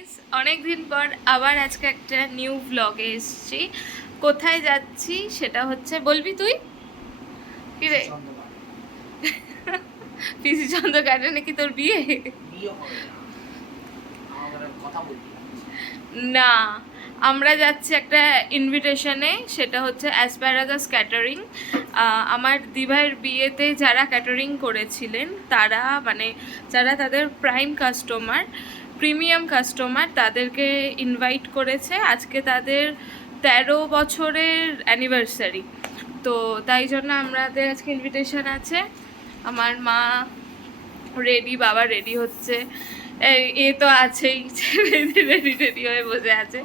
Guys, অনেকদিন পর আবার আজকে একটা নিউ ব্লগে এসেছি। কোথায় যাচ্ছি সেটা হচ্ছে, বলবি তুই? কি রে, পিসি চন্দ্র গার্ডেনে কি তোর বিয়ে? না, আমরা যাচ্ছি একটা ইনভিটেশনে, সেটা হচ্ছে অ্যাসপ্যারাগাস ক্যাটারিং। আমার দিভাইয়ের বিয়েতে যারা ক্যাটারিং করেছিলেন তারা, মানে যারা তাদের প্রাইম কাস্টমার, প্রিমিয়াম কাস্টমার, তাদেরকে ইনভাইট করেছে। আজকে তাদের 13 বছরের অ্যানিভার্সারি, তো তাই জন্য আমাদের আজকে ইনভিটেশন আছে। আমার মা রেডি, বাবা রেডি হচ্ছে, এ তো আছেই, রেডি রেডি হয়ে বসে আছে।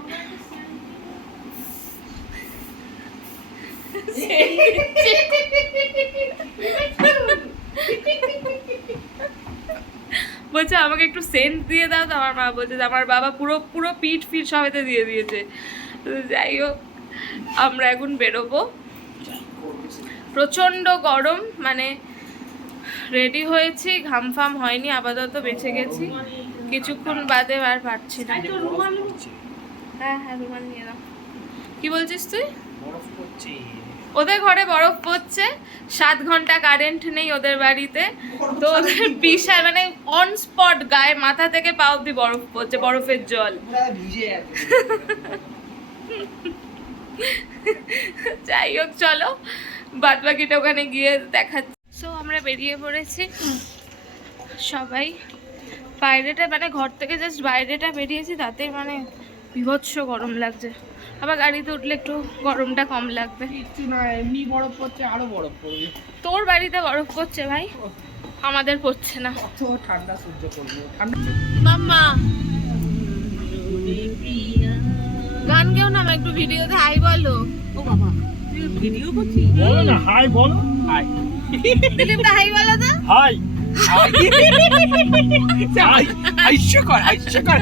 বলছে আমাকে একটু সেন্ট দিয়ে দাও, তো আমার মা বলছে আমার বাবা পুরো পুরো পিঠ ফিট সবেতে দিয়ে দিয়েছে। যাই হোক, আমরা এখন বেরোবো। প্রচণ্ড গরম, মানে রেডি হয়েছি, ঘাম ফাম হয়নি, আপাতত বেঁচে গেছি। কিছুক্ষণ বাদে আর পারছি না। হ্যাঁ হ্যাঁ, রুমাল নিয়ে নাও। কি বলছিস তুই? ওদের ঘরে বরফ পড়ছে, 7 ঘন্টা কারেন্ট নেই ওদের বাড়িতে, তো ওদের বিশাল, মানে অন স্পট গায়ে মাথা থেকে পা অব্দি বরফ পড়ছে, বরফের জল। যাই হোক, চলো বাদ বাকিটা ওখানে গিয়ে দেখাচ্ছি। সো আমরা বেরিয়ে পড়েছি সবাই। বাইরেটা, মানে ঘর থেকে জাস্ট বাইরেটা বেরিয়েছি, তাতে মানে বিভৎস গরম লাগছে। আবার গাড়িতে উঠলে একটু গরমটা কম লাগবে। এমনি বরফ পড়ছে, আরো বরফ পড়বে। তোর বাড়িতে বরফ পড়ছে ভাই, আমাদের পড়ছে না। কত ঠান্ডা সহ্য করবো? মাম্মা গান কেউ না, একটু ভিডিওতে হাই বলো। ও বাবা, তুই ভিডিও করছিস? বলো না, হাই বলো। হাই দিলীপটা হাই বলো তো। হাই হাই হাইশ্বকর হাইশ্বকর।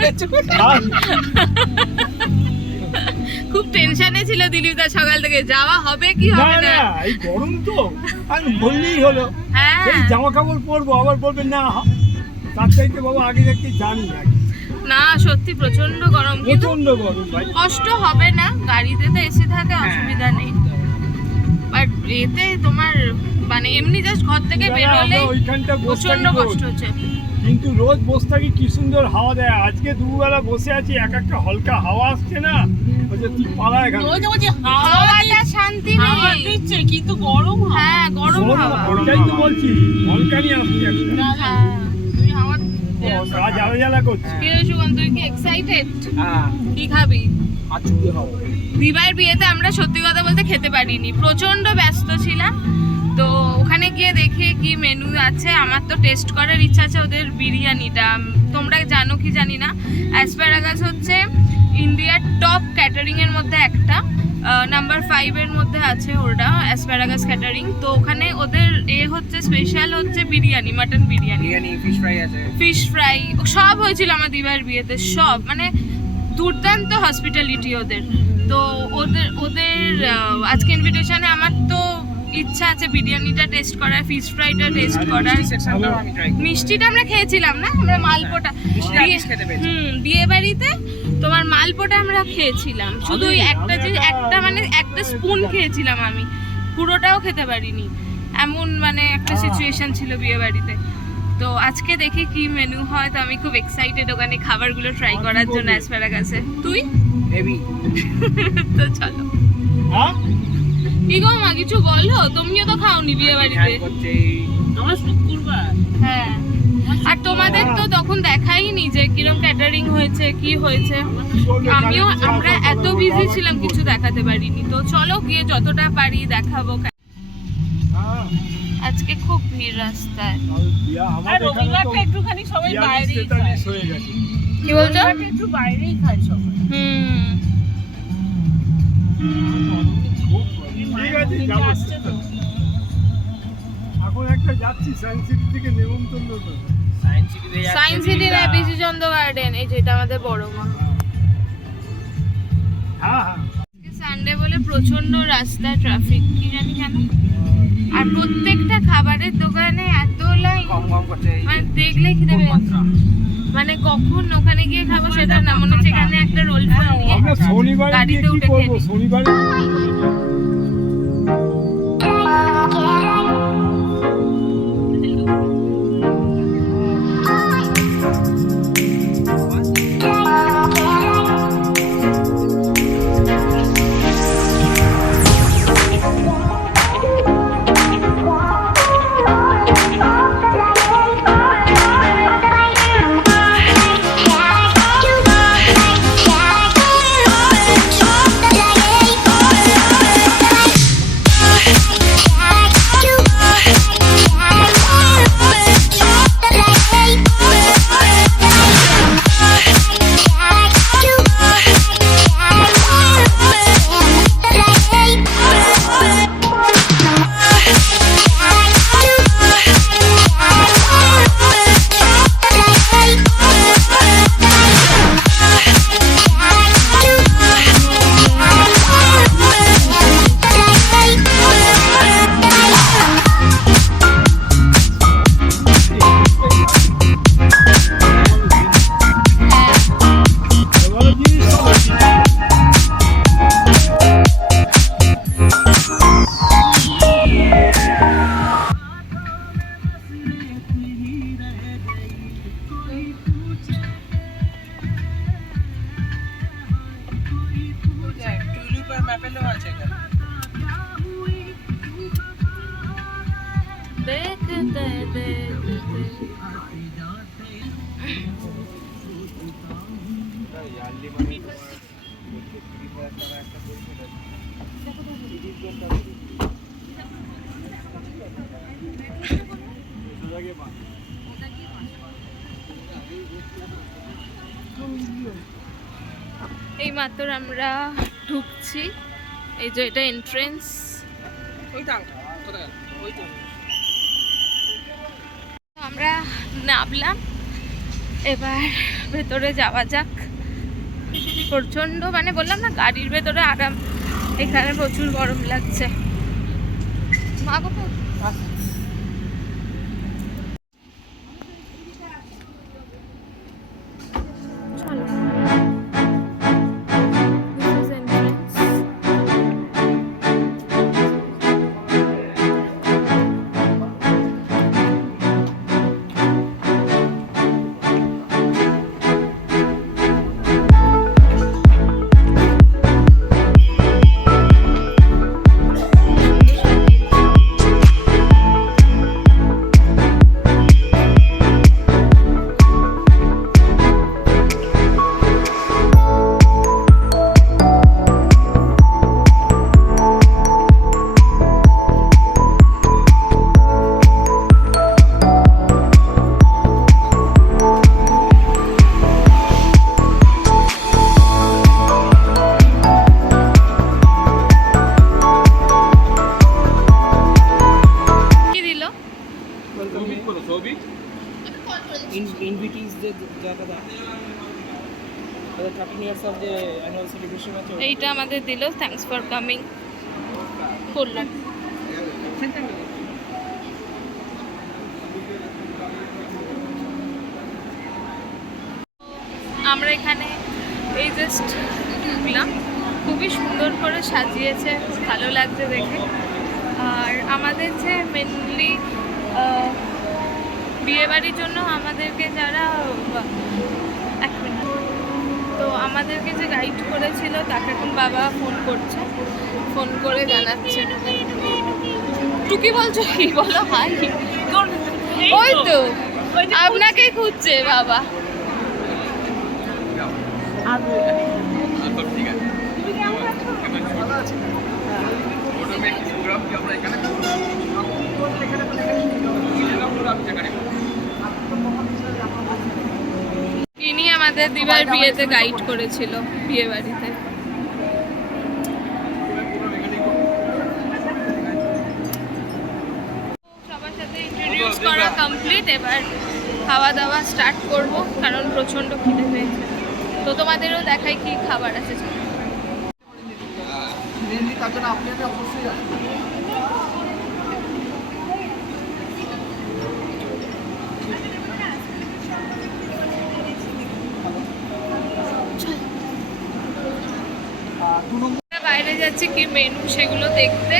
খুব টেনশনে ছিল দিলীপদা সকাল থেকে, যাওয়া হবে কি হবে না। এই গরম তো, আমি বললেই হলো। হ্যাঁ, এই জামা কাপড় পরবো, আবার বলবেন না তার চাইতে বাবা আগে থেকে জানি না, সত্যি প্রচন্ড গরম, কিন্তু প্রচন্ড গরম ভাই। কষ্ট হবে না, গাড়িতে তো এসি থাকে, অসুবিধা নেই। বাট এতে তোমার মানে এমনি জাস্ট ঘর থেকে বেরোলে ওইখানটা প্রচন্ড কষ্ট হচ্ছে। কিন্তু রোজ বসে থাকি, কি সুন্দর হাওয়া দেয়। আজকে দুবেলা বসে আছি, এক একটা হালকা হাওয়া আসছে না, তুই পালায় গেল। হাওয়াটা শান্তি নেই, কিন্তু গরম। হ্যাঁ গরম হাওয়া, ওইটাই তো বলছি, হলকানি আসছে একটা। হ্যাঁ। গা জ্বালা জ্বালা করছে। কি রে সুগন, তুই কি এক্সাইটেড? হ্যাঁ, কি খাবি? আচুকে হাওয়া। দিবার বিয়েতে আমরা সত্যি কথা বলতে খেতে পারিনি, প্রচন্ড ব্যস্ত ছিলাম। তো ওখানে গিয়ে দেখে কি মেনু আছে, আমার তো টেস্ট করার ইচ্ছা আছে ওদের বিরিয়ানিটা। তোমরা জানো কি জানি না, অ্যাসপ্যারাগাস হচ্ছে ইন্ডিয়ার টপ ক্যাটারিং এর মধ্যে একটা, নাম্বার 5 এর মধ্যে আছে ওটা, অ্যাসপ্যারাগাস ক্যাটারিং। তো ওখানে ওদের হচ্ছে স্পেশাল হচ্ছে biryani, mutton biryani, fish fry আছে, ফিশ ফ্রাই, সব হয়েছিল আমার দিবার বিয়েতে, সব মানে দুর্দান্ত হসপিটালিটি ওদের। তো ওদের আজকে ইনভিটেশনে আমার তো ইচ্ছা আছে বিরিয়ানিটা টেস্ট করার, ফিশ ফ্রাইটা টেস্ট করার। মিষ্টিটা আমরা খেয়েছিলাম না, আমরা মালপোটা, বিয়ে বাড়িতে তোমার মালপোটা আমরা খেয়েছিলাম, শুধু একটা মানে একটা স্পুন খেয়েছিলাম আমি, পুরোটাও খেতে পারিনি, এমন মানে একটা সিচুয়েশন ছিল বিয়ে বাড়িতে। তো আজকে দেখি কি মেনু হয়, তো আমি খুব এক্সাইটেড ওখানে খাবারগুলো ট্রাই করার জন্য অ্যাসপ্যারাগাসে। তুই? তো চলো। কি গো মা, কিছু বলো, তুমিও তো খাওনি বিয়ে বাড়িতে। আমার শুক্রবার। হ্যাঁ, আর তোমাদের তো তখন দেখাইনি যে কিরম ক্যাটারিং হয়েছে, কি হয়েছে। আমরা এত বিজি ছিলাম, কিছু দেখাতে পারিনি। তো চলো গিয়ে যতটা পারি দেখাবো। আজকে খুব ভিড় রাস্তায়। আর রবিবারটা একটুখানি সবাই বাইরেই খায়। কি বলছো? একটু বাইরেই খায় সবাই। ঠিক আছে, যাবো। এখন একটা যাচ্ছি সায়েন্স সিটি থেকে নেমন্তন্ন করে। সায়েন্স সিটি না, পিসি চন্দ্র গার্ডেন। এই যে এটা আমাদের বড় মা। হ্যাঁ হ্যাঁ, সানডে বলে প্রচন্ড রাস্তা ট্রাফিক, কি জানি কেন। আর প্রত্যেকটা খাবারের দোকানে এত লাইন, মানে দেখলে খিদে পেয়ে যাচ্ছে। মানে কখন ওখানে গিয়ে খাবো সেটা না, মনে হচ্ছে এখানে একটা রোল ফোল নিয়ে আমরা শনিবারে গিয়ে গাড়িতে কি উঠে খেয়ে করবো? নিই। শনিবারে এবারে জিনিস তো বেশি। টিউলিপের ম্যাপেলেও আছে এখানে। এই মাত্র আমরা ঢুকছি, এই যে এটা এন্ট্রেন্স। ওইটা কোথায়? ওই তো। আমরা নামলাম, এবার ভেতরে যাওয়া যাক। প্রচন্ড, মানে বললাম না গাড়ির ভেতরে আরাম, এখানে প্রচুর গরম লাগছে। মা কোথায়? চলো। This is entrance. কি দিল? ইনভিটিসদের জায়গাটা 13 years of the annual celebration আছে। এইটা আমাদের দিল, থ্যাঙ্কস ফর কামিং করলাম। আমরা এখানে এই জাস্ট ঢুকলাম, খুবই সুন্দর করে সাজিয়েছে, খুব ভালো লাগছে দেখে। আর আমাদের যে মেনলি বিয়েবাড়ির জন্য আমাদেরকে যারা, এক মিনিট, তো আমাদেরকে যে গাইড করেছিল তাকে এখন বাবা ফোন করছে, ফোন করে জানাচ্ছে। টুকি বলছো কি? বলো হাই। ওই তো আপনাকেই খুঁজছে বাবা। ইনি আমাদের দিবার বিয়েতে গাইড করেছিল, বিয়ে বাড়িতে। সবার সাথে ইন্ট্রোডিউস করা কমপ্লিট, এবার খাওয়া দাওয়া স্টার্ট করব, কারণ প্রচণ্ড খিদে পেয়েছে। তো তোমাদেরও দেখাই কি খাবার আছে। মেনলি তার জন্য আপনাকে অবশ্যই আসতে হবে। বাইরে যাচ্ছি কি মেনু সেগুলো দেখতে,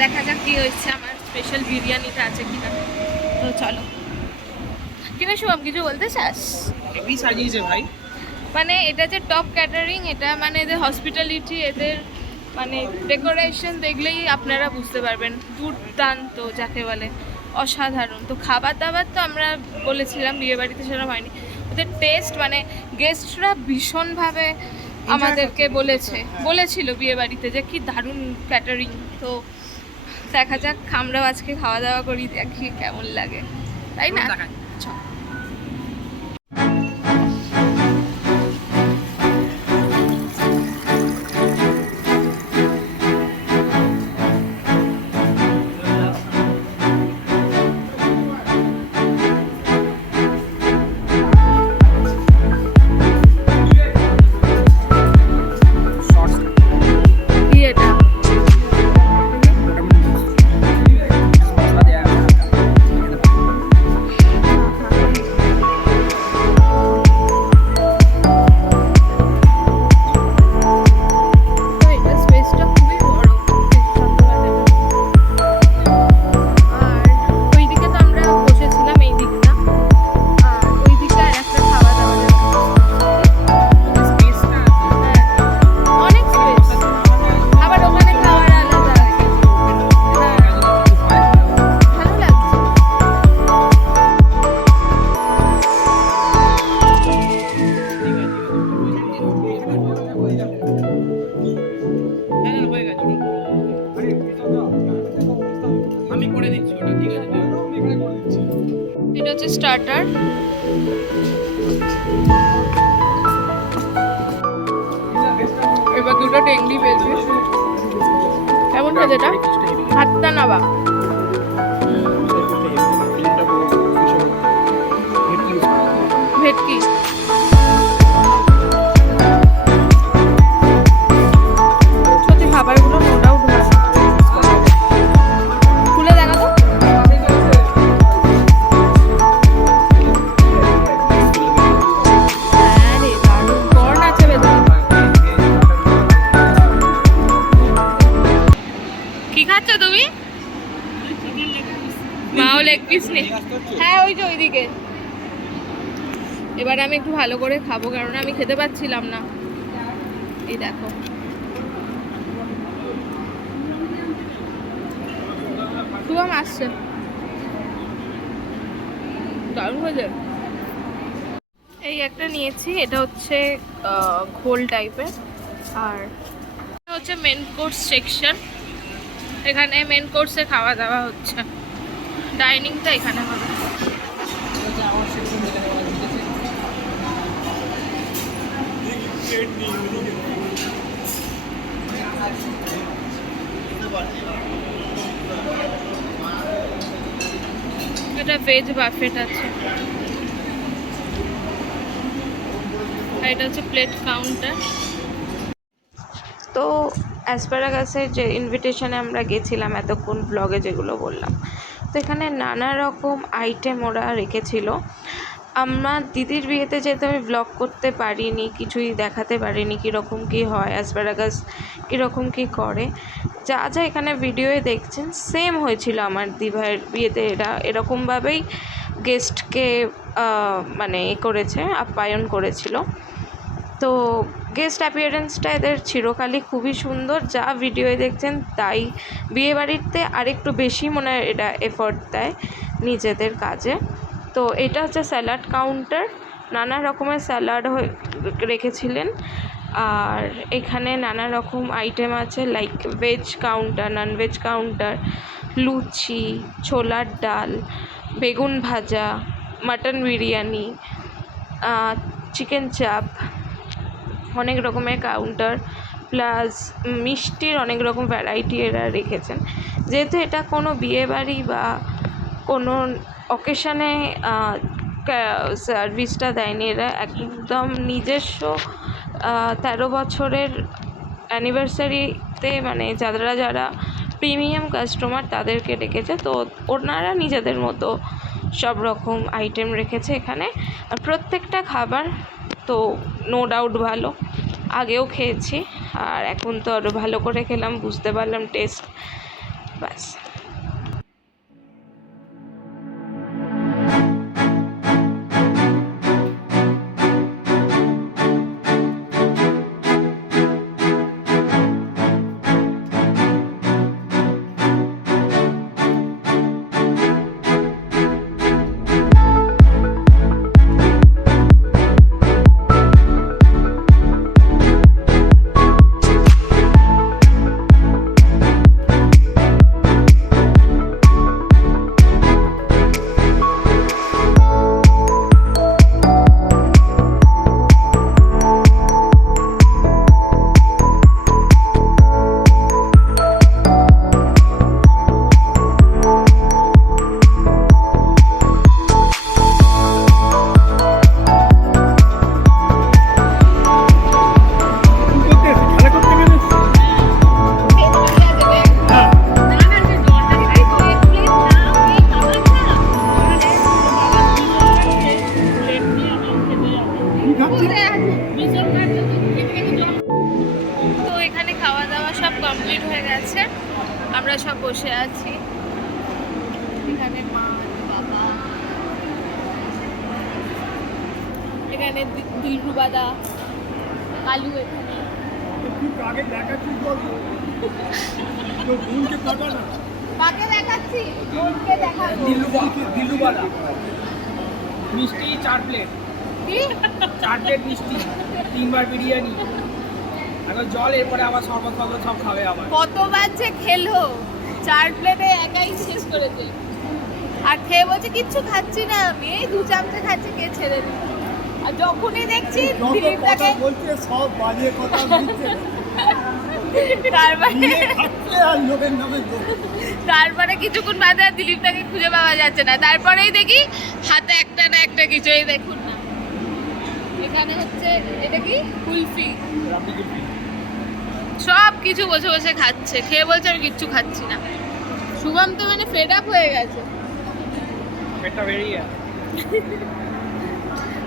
দেখা যাক কি হয়েছে, আমার স্পেশাল বিরিয়ানিটা আছে কিনা। তো চলো। কিনা শুভম কিছু বলতে চাস? হেভি সাজিয়েছে ভাই। মানে এটা যে টপ ক্যাটারিং, এটা মানে এদের হসপিটালিটি, এদের মানে ডেকোরেশন দেখলেই আপনারা বুঝতে পারবেন, দুর্দান্ত যাকে বলে, অসাধারণ। তো খাবার দাবার তো আমরা বলেছিলাম বিয়ে বাড়িতে সেরকম হয়নি, ওদের টেস্ট মানে গেস্টরা ভীষণভাবে আমাদেরকে বলেছিল বিয়ে বাড়িতে যে কি দারুণ ক্যাটারিং। তো দেখা যাক, আমরাও আজকে খাওয়া দাওয়া করি, দেখি কেমন লাগে, তাই না? চল। কি এটা? তো এটা স্পেসটা খুবই বড়, আর ওইদিকে তো আমরা বসেছিলাম, এই দিকটা, আর ওই দিকটা আর একটা খাওয়া দাওয়ার অনেক স্পেস, আবার ওখানে খাওয়ার আলাদা আছে। ভালো লাগছে। হ্যাঁ হয়ে গেছে, আমি করে দিচ্ছি ওটা, ঠিক আছে? এটা হচ্ছে স্টার্টার। এবার দুটো টেংলি পেয়েছি, কেমন খেতে এটা? হাতটা নাবা। ভেটকি সত্যি খাবারগুলো নো ডাউট ভালো। খুলে দেখা তো। হ্যাঁ রে, দারুণ কর্ন আছে ভেতরে। কি খাচ্ছ তুমি? মাও লেগ পিস নেই। হ্যাঁ ওই যে ওইদিকে। এবার আমি একটু ভালো করে খাবো, কারণ আমি খেতে পাচ্ছিলাম না। এই দেখো, শুভম আসছে, দারুণ হয়েছে। এই একটা নিয়েছি, এটা হচ্ছে ঘোল টাইপের, আর এটা হচ্ছে মেন কোর্স সেকশন। এখানে মেন কোর্সে খাওয়া দাওয়া হচ্ছে, ডাইনিংটা এখানে হবে। এটা ভেজ বাফেট আছে, আর এটা হচ্ছে প্লেট কাউন্টার। তো অ্যাসপারাগাসের যে ইনভিটেশনে আমরা গেছিলাম এতক্ষণ ব্লগে যেগুলো বললাম, তো এখানে নানা রকম আইটেম ওরা রেখেছিল। আমার দিদির বিয়েতে যেহেতু আমি ব্লগ করতে পারিনি, কিছুই দেখাতে পারিনি কীরকম কী হয়, অ্যাসপারাগাস কীরকম কী করে, যা যা এখানে ভিডিওয়ে দেখছেন সেম হয়েছিল আমার দিভাইয়ের বিয়েতে। এরা এরকমভাবেই গেস্টকে মানে করেছে, আপ্যায়ন করেছিল। তো গেস্ট অ্যাপিয়ারেন্সটা এদের চিরকালই খুবই সুন্দর, যা ভিডিওয়ে দেখছেন তাই। বিয়েবাড়িতে আরেকটু বেশি মনে হয় এটা এফর্ট দেয় নিজেদের কাজে। তো এটা হচ্ছে স্যালাড কাউন্টার, নানা রকমের স্যালাড রেখেছিলেন, আর এখানে নানা রকম আইটেম আছে, like veg counter, nonveg counter, লুচি, ছোলার ডাল, বেগুন ভাজা, মাটন বিরিয়ানি, চিকেন চাপ, অনেক রকমের কাউন্টার, প্লাস মিষ্টির অনেক রকম ভ্যারাইটি এরা রেখেছেন। যেহেতু এটা কোনো বিয়েবাড়ি বা কোনো অকেশানে সার্ভিসটা দেয়নি, এরা একদম নিজস্ব 13 বছরের অ্যানিভার্সারি থাকতে মানে যারা যারা প্রিমিয়াম কাস্টমার তাদেরকে ডেকেছে, তো ওনারা নিজেদের মতো সব রকম আইটেম রেখেছে এখানে। আর প্রত্যেকটা খাবার তো নো ডাউট ভালো, আগেও খেয়েছি আর এখন তো আরও ভালো করে খেলাম, বুঝতে পারলাম টেস্ট, ব্যাস। তো এখানে খাওয়া দাওয়া সব কমপ্লিট হয়ে গেছে, আমরা সব বসে আছি এখানে, মা বাবা, এখানে দিলরুবাদা, কালু, এখানে আগে দেখাচ্ছি বল তো বোনকে কাটা না কাকে দেখাচ্ছি, বোনকে দেখাবো। দিল্লুবাদা মিষ্টি 4 প্লেট, কি 4 প্লেট মিষ্টি, 3 বার বিরিয়ানি, এখন জল, এরপরে আবার শরবত ফরবত সব খাবে আবার। কতবার যে খেলো, 4 প্লেটে একাই শেষ করেছে। আর খেয়ে বলছে কিচ্ছু খাচ্ছি না আমি, এই 2 চামচে খাচ্ছি, কে ছেড়ে দিল। আর যখনই দেখছি যত দিলীপটাকে, কথা বলছে সব বাজে কথা বলছে তারপরে খাচ্ছে আর লোকের নামে দোষ। তারপরে কিছুক্ষণ বাদে আর দিলীপটাকে খুঁজে পাওয়া যাচ্ছে না, তারপরেই দেখি হাতে একটা না একটা কিছু, এই দেখুন না, এখানে হচ্ছে এটা কি কুলফি, সব কিছু বসে বসে খাচ্ছে, খেয়ে বলছে আমি কিচ্ছু খাচ্ছি না। শুভম তো মানে ফেড আপ হয়ে গেছে। পেটটা বেরিয়ে গেছে।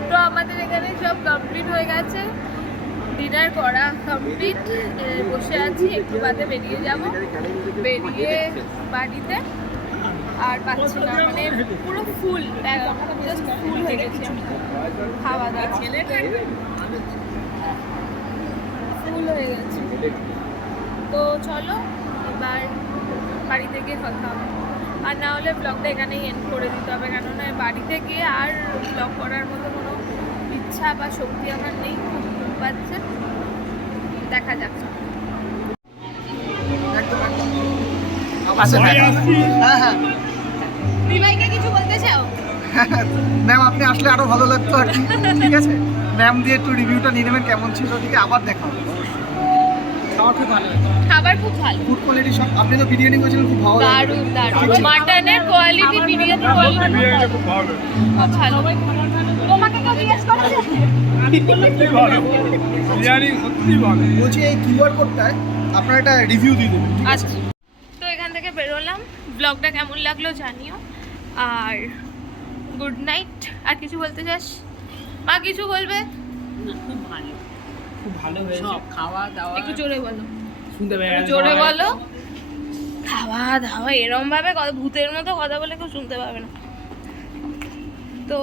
তো আমাদের এখানে সব কমপ্লিট হয়ে গেছে, ডিনার করা কমপ্লিট, বসে আছি, একটু বাদে বেরিয়ে যাব, বেরিয়ে বাড়িতে আর পাচ্ছি না, মানে পুরো ফুল, জাস্ট ফুল হয়ে গেছে খাওয়া দাওয়া, ফুল হয়ে গেছে। তো চলো এবার বাড়িতে গিয়ে কথা হবে, আর না হলে ব্লগটা এখানেই এন্ড করে দিতে হবে, কেননা বাড়িতে গিয়ে আর ব্লগ করার মতো কোনো ইচ্ছা বা শক্তি আমার নেই, খুব ঘুম পাচ্ছে, দেখা যাক। সবাই আসছি। হ্যাঁ হ্যাঁ দিভাইকে কিছু বলতে চাও? ম্যাম, আপনি আসলে আরো ভালো লাগতো আর কি। ঠিক আছে, ম্যাম দিয়ে একটু রিভিউটা নিয়ে নেবেন কেমন ছিল, ঠিক আছে, আবার দেখা হবে। খাওয়া খুব ভালো হয়েছে। খাবার খুব ভালো, ফুড কোয়ালিটি সব, আপনি তো বিরিয়ানি করেছিলেন, খুব ভালো লাগলো। দারুণ দারুণ, মাটনের কোয়ালিটি, বিরিয়ানি কোয়ালিটি বিরিয়ানিটা খুব ভালো খুব ভালো। তোমাকে কেউ জিজ্ঞেস করেছে? সত্যি ভালো বিরিয়ানি, সত্যি ভালো। বলছি এই কিউআর কোডটায় আপনারা একটা রিভিউ দিয়ে দেবেন। আচ্ছা, তো এখান থেকে বেরোলাম, ব্লগটা কেমন লাগলো জানিও, আর গুড নাইট। আর কিছু বলতে চাস মা? কিছু বলবে? খুব ভালো, খুব ভালো হয়েছে সব খাওয়া দাওয়া। একটু জোরে বলো, শুনতে পেয়ে একটু জোরে বলো। খাওয়া দাওয়া এরম ভাবে কথা, ভূতের মতো কথা বলে কেউ শুনতে পাবে না। তো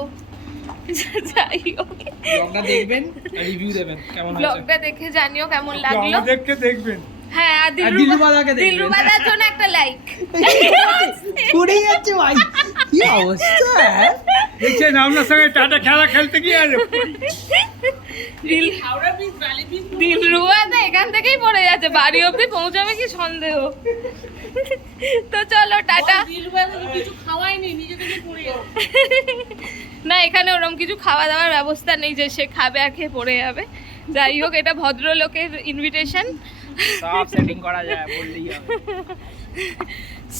যাই হোক, ব্লগটা দেখবেন আর রিভিউ দেবেন কেমন হয়েছে। ব্লগটা দেখে জানিও কেমন লাগলো। আমাদেরকে দেখবেন। হ্যাঁ, আর দিলরুবাদাকে দেখবেন। দিলরুবাদার জন্য একটা লাইক। পড়ে যাচ্ছে ভাই, কি অবস্থা। দেখছেন আপনার সঙ্গে টাটা খেলা খেলতে গিয়ে আর দিলরুবাদা এখান থেকেই পড়ে যাচ্ছে, বাড়ি অবধি পৌঁছাবে কি সন্দেহ। তো চলো টাটা। কিছু খাওয়াইনি, নিজে থেকে পড়ে যাবে। না, এখানে ওরকম কিছু খাওয়া দাওয়ার ব্যবস্থা নেই যে সে খাবে আর খেয়ে পড়ে যাবে। যাই হোক, এটা ভদ্রলোকের ইনভিটেশন, সব সেটিং করা যায় বললেই হবে।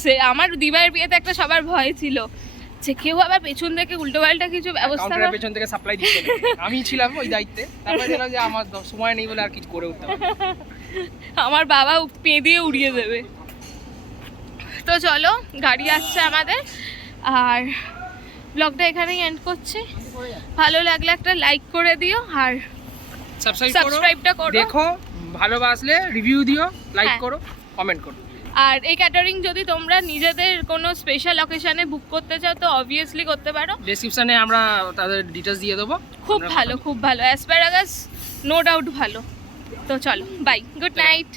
সে আমার দিবার বিয়েতে একটা সবার ভয় ছিল, যাচ্ছে, কেউ আবার পেছন থেকে উল্টো পাল্টা কিছু ব্যবস্থা কাউন্টারের পেছন থেকে সাপ্লাই দিচ্ছে না। আমি ছিলাম ওই দায়িত্বে, তারপরে দেখলাম যে আমার সময় নেই বলে আর কিছু করে উঠতে পারবো না। আমার বাবা পেঁদিয়ে উড়িয়ে দেবে। তো চলো, গাড়ি আসছে আমাদের, আর ব্লগটা এখানেই এন্ড করছি। ভালো লাগলে একটা লাইক করে দিও, আর সাবস্ক্রাইবটা করো। দেখো, ভালোবাসলে রিভিউ দিও, লাইক হ্যাঁ। করো, কমেন্ট করো। আর এই ক্যাটারিং যদি তোমরা নিজেদের কোনো স্পেশাল অকেশনে বুক করতে চাও তো অবভিয়াসলি করতে পারো। ডেসক্রিপশনে আমরা তাদের ডিটেলস দিয়ে দেবো। খুব ভালো, খুব ভালো। অ্যাসপারাগাস নো ডাউট ভালো। তো চলো, বাই, গুড নাইট।